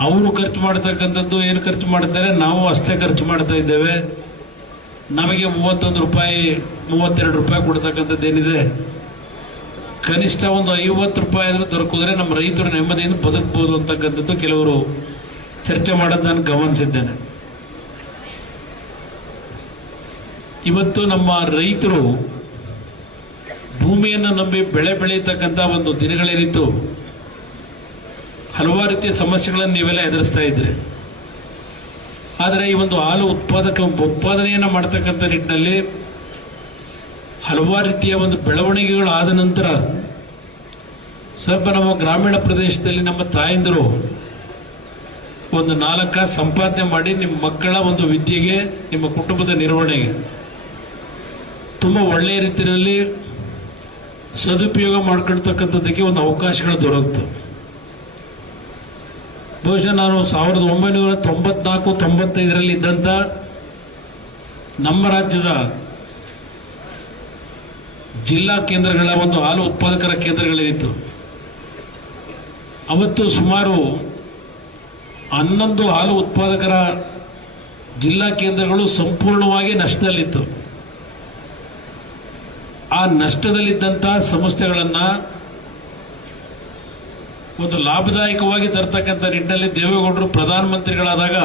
ಅವರು ಖರ್ಚು ಮಾಡ್ತಕ್ಕಂಥದ್ದು ಏನು ಖರ್ಚು ಮಾಡ್ತಾರೆ ನಾವು ಅಷ್ಟೇ ಖರ್ಚು ಮಾಡ್ತಾ ಇದ್ದೇವೆ. ನಮಗೆ ಮೂವತ್ತೊಂದು ರೂಪಾಯಿ, ಮೂವತ್ತೆರಡು ರೂಪಾಯಿ ಕೊಡ್ತಕ್ಕಂಥದ್ದು ಏನಿದೆ? ಕನಿಷ್ಠ ಒಂದು ಐವತ್ತು ರೂಪಾಯಿ ಆದರೂ ದೊರಕಿದ್ರೆ ನಮ್ಮ ರೈತರು ನೆಮ್ಮದಿಯಿಂದ ಬದುಕಬಹುದು ಅಂತಕ್ಕಂಥದ್ದು ಕೆಲವರು ಚರ್ಚೆ ಮಾಡೋದು ನಾನು ಗಮನಿಸಿದ್ದೇನೆ. ಇವತ್ತು ನಮ್ಮ ರೈತರು ಭೂಮಿಯನ್ನು ನಂಬಿ ಬೆಳೆ ಬೆಳೆಯತಕ್ಕಂಥ ಒಂದು ದಿನಗಳೇನಿತ್ತು? ಹಲವಾರು ರೀತಿಯ ಸಮಸ್ಯೆಗಳನ್ನು ನೀವೆಲ್ಲ ಎದುರಿಸ್ತಾ ಇದ್ರಿ. ಆದರೆ ಈ ಒಂದು ಹಾಲು ಉತ್ಪಾದಕ ಉತ್ಪಾದನೆಯನ್ನು ಮಾಡ್ತಕ್ಕಂಥ ನಿಟ್ಟಿನಲ್ಲಿ ಹಲವಾರು ರೀತಿಯ ಒಂದು ಬೆಳವಣಿಗೆಗಳು ಆದ ನಂತರ, ಸ್ವಲ್ಪ ನಮ್ಮ ಗ್ರಾಮೀಣ ಪ್ರದೇಶದಲ್ಲಿ ನಮ್ಮ ತಾಯಂದಿರು ಒಂದು ನಾಲ್ಕ ಸಂಪಾದನೆ ಮಾಡಿ ನಿಮ್ಮ ಮಕ್ಕಳ ಒಂದು ವಿದ್ಯೆಗೆ, ನಿಮ್ಮ ಕುಟುಂಬದ ನಿರ್ವಹಣೆಗೆ ತುಂಬ ಒಳ್ಳೆಯ ರೀತಿಯಲ್ಲಿ ಸದುಪಯೋಗ ಮಾಡ್ಕೊಳ್ತಕ್ಕಂಥದ್ದಕ್ಕೆ ಒಂದು ಅವಕಾಶಗಳು ದೊರಕಿತು ಬಹುಶಃ ನಾನು ಸಾವಿರದ ಒಂಬೈನೂರ ತೊಂಬತ್ನಾಲ್ಕು, ತೊಂಬತ್ತೈದರಲ್ಲಿ ಇದ್ದಂಥ ನಮ್ಮ ರಾಜ್ಯದ ಜಿಲ್ಲಾ ಕೇಂದ್ರಗಳ ಒಂದು ಹಾಲು ಉತ್ಪಾದಕರ ಕೇಂದ್ರಗಳೇನಿತ್ತು ಅವತ್ತು ಸುಮಾರು ಹನ್ನೊಂದು ಹಾಲು ಉತ್ಪಾದಕರ ಜಿಲ್ಲಾ ಕೇಂದ್ರಗಳು ಸಂಪೂರ್ಣವಾಗಿ ನಷ್ಟದಲ್ಲಿತ್ತು. ಆ ನಷ್ಟದಲ್ಲಿದ್ದಂಥ ಸಂಸ್ಥೆಗಳನ್ನ ಒಂದು ಲಾಭದಾಯಕವಾಗಿ ತರ್ತಕ್ಕಂಥ ನಿಟ್ಟಿನಲ್ಲಿ ದೇವೇಗೌಡರು ಪ್ರಧಾನಮಂತ್ರಿಗಳಾದಾಗ